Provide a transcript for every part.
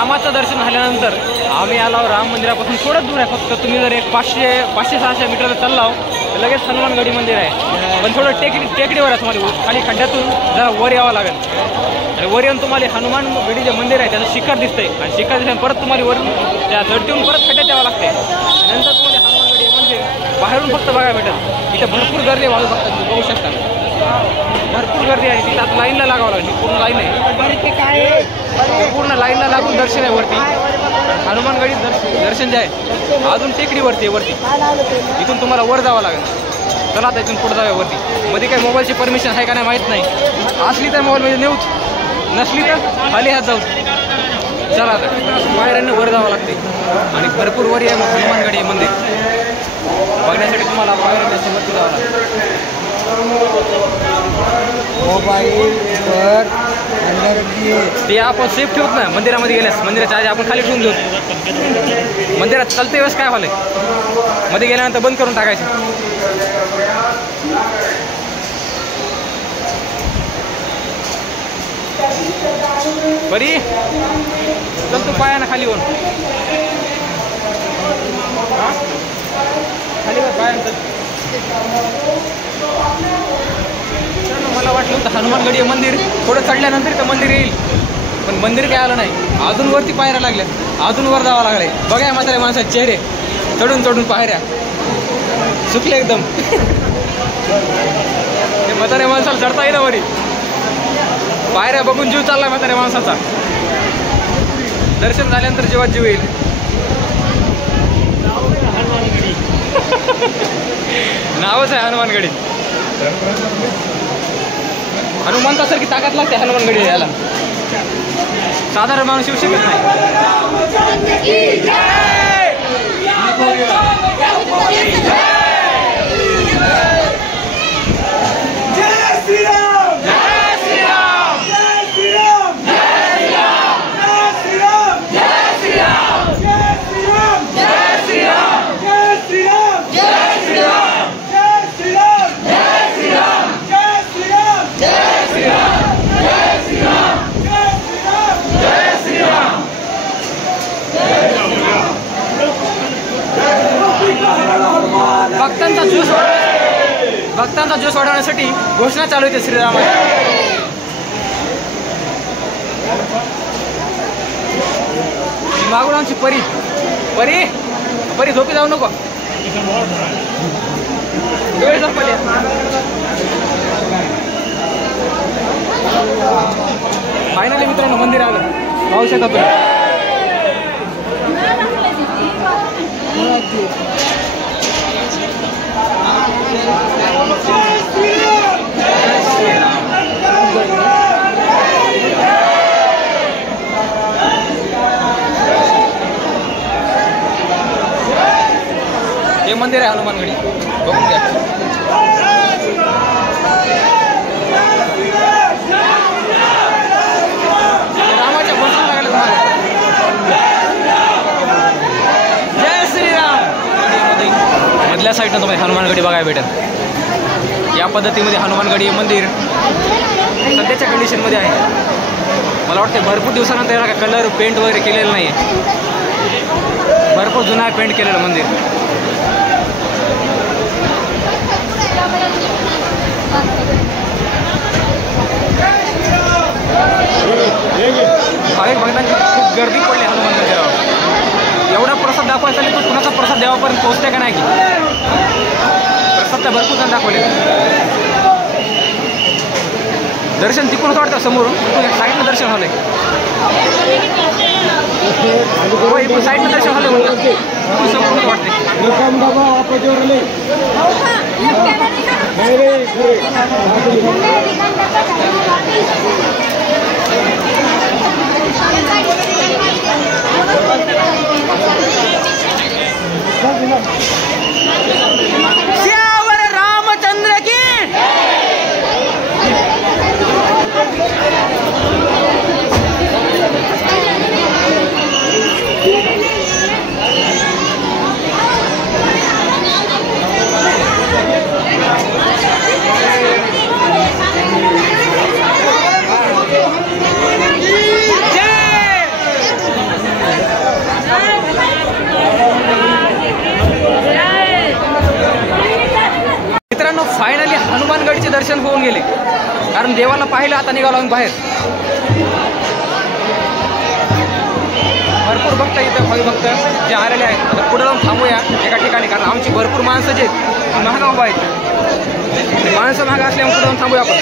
रामाचं दर्शन झाल्यानंतर आम्ही आलो राम मंदिरापासून थोडं दूर आहे. फक्त तुम्ही जर एक 500-600 मीटर चाललाव तर लगेच हनुमानगडी मंदिर आहे. पण थोडं टेकडीवर आहे. तुम्हाला खाली खड्ड्यातून जरा वर यावं लागेल आणि वर येऊन तुम्हाला हनुमानगडी जे मंदिर आहे त्याचं शिखर दिसतंय आणि शिखर दिसल्यानं परत तुम्हाला वरून त्या चढतीहून परत खड्ड्यात यावं लागते. नंतर तुम्हाला हनुमानगडी मंदिर बाहेरून फक्त बघायला भेटेल. इथे भरपूर गर्दी आहे. बघू शकता भरपूर गर्दी आहे. तिथं आता लाईनला लागावं लागेल. पूर्ण लाईन आहे. पूर्ण लाईनला लागून दर्शन आहे वरती. हनुमानगडी दर्शन जे आहे अजून टेकडीवरती आहे. वरती इथून तुम्हाला वर जावं लागेल. चला आता इथून पुढे जाऊया वरती. मध्ये काही मोबाईलची परमिशन आहे का नाही माहीत नाही. असली तर मोबाईलमध्ये नेऊच, नसली तर खाली हात जाऊ. चला आता पायऱ्यांना वर जावं लागते आणि भरपूर वर आहे हनुमानगडी मंदिर बघण्यासाठी तुम्हाला पायऱ्यांना वरती जावं लागतं. मोबाईलवर ते आपण सेफ ठेवत नाही मंदिरामध्ये गेल्यास. मंदिराच्या आधी आपण खाली ठेवून देऊ. मंदिरात चालते वेळेस काय व्हायला मध्ये गेल्यानंतर बंद करून टाकायचे. बरी चल तू पायानं खाली होऊन खाली पायानं. मला वाटलं होतं हनुमानगडी मंदिर थोडं चढल्यानंतर तर मंदिर येईल, पण मंदिर काय आलं नाही. अजून वरती पायऱ्या लागल्या, अजून वर जावं लागले. बघा म्हाताऱ्या माणसाचे चेहरे चढून चढून पायऱ्या सुकले एकदम. ते म्हाताऱ्या माणसाला चढता येईल वरी. पायऱ्या बघून जीव चालला म्हाताऱ्या माणसाचा. दर्शन झाल्यानंतर जेव्हा जीव येईल. नावच आहे हनुमानगडी. हनुमंतासारखी ताकद लागते हनुमानगडी यायला. साधारण माणूस येऊ शकत नाही. भक्तांचा जोश वाढवण्यासाठी घोषणा चालू होते श्रीरामाची. मागून आमची परी परी परी झोपी जाऊ नको. फायनली मित्रांनो मंदिर आलं. पाहू शकता तुम्ही. हे मंदिर आहे हनुमानगडी. बघून घ्या. रामाच्या घोषणा लागल्या तुम्हाला. जय श्रीराम. मधल्या साईडनं तुम्हाला हनुमानगडी बघायला भेटेल. या पद्धतीमध्ये हनुमानगडी मंदिर सध्याच्या कंडिशनमध्ये आहे. मला वाटतं भरपूर दिवसानंतर याला कलर पेंट वगैरे केलेलं नाही आहे. भरपूर जुनं आहे पेंट केलेलं मंदिर. भाविक भक्तांची खूप गर्दी पडली हनुमान मंदिरावर. एवढा प्रसाद दाखवायचा नाही, तो कुणाचा प्रसाद देवापर्यंत पोहोचते का नाही की. प्रसाद तर भरपूर जण दाखवले. दर्शन तिकडूनच वाटतं समोरून. साईडनं दर्शन झालंय. इकडून साईडनं दर्शन झालं म्हणलं. समोरून वाटते. रामचंद्र की आता निघालो आम्ही बाहेर. भरपूर भक्त इथं भावी भक्त जे आलेले आहेत. आता पुढे जाऊन थांबूया एका ठिकाणी, कारण आमची भरपूर माणसं जे महाग उभा आहेत. माणसं महाग असल्यामुळे पुढे जाऊन थांबूया आपण.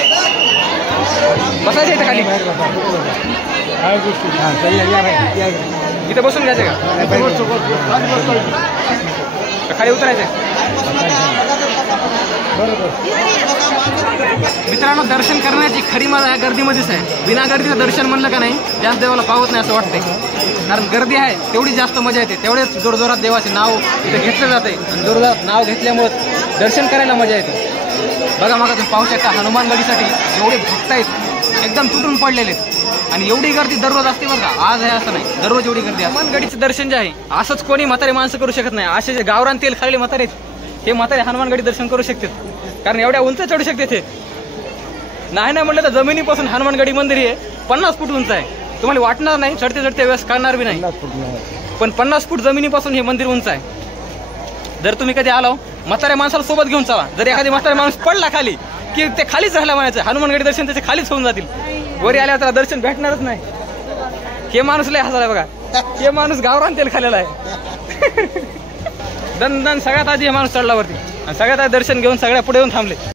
बसायचं इथं खाली, इथं बसून घ्यायचं का खाली उतरायचं? मित्रांनो, दर्शन करण्याची खरी मजा या गर्दीमध्येच आहे. बिना गर्दीचं दर्शन म्हणलं का नाही जास्त देवाला पावत नाही असं वाटतंय. कारण गर्दी आहे तेवढी जास्त मजा येते, तेवढेच जोरजोरात देवाचे नाव इथं घेतलं जाते. आणि जोरजोरात नाव घेतल्यामुळं दर्शन करायला मजा येते. बघा मग तुम्ही पाहू शकता हनुमानगडीसाठी एवढे भक्त आहेत, एकदम तुटून पडलेले आहेत. आणि एवढी गर्दी दररोज असते बरं का, आज आहे असं नाही, दररोज एवढी गर्दी. हनुमानगडीचं दर्शन जे आहे असंच कोणी म्हातारे माणसं करू शकत नाही. असे जे गावरान तेल खाल्ले म्हातारे हे म्हातारे हनुमानगडी दर्शन करू शकतात, कारण एवढ्या उंच चढू शकते ते. नाही म्हणलं तर जमिनीपासून हनुमानगडी मंदिर हे 50 फूट उंच आहे. तुम्हाला वाटणार नाही, चढते चढते वेळेस कळणार बी नाही, पण 50 फूट जमिनीपासून हे मंदिर उंच आहे. जर तुम्ही कधी आलो म्हाताऱ्या माणसाला सोबत घेऊन चाला. जर एखादी म्हातारा माणूस पडला खाली की ते खालीच राहायला म्हणायचं, हनुमानगडी दर्शन त्याचे खालीच होऊन जातील. वरी आल्यावर त्याला दर्शन भेटणारच नाही. हे माणूस लय हसायला बघा, हे माणूस गावरान तेल खाल्लेला आहे. दन सगळ्यात आधी हे माणूस चढला वरती आणि सगळ्यात आधी दर्शन घेऊन सगळ्या पुढे येऊन थांबले.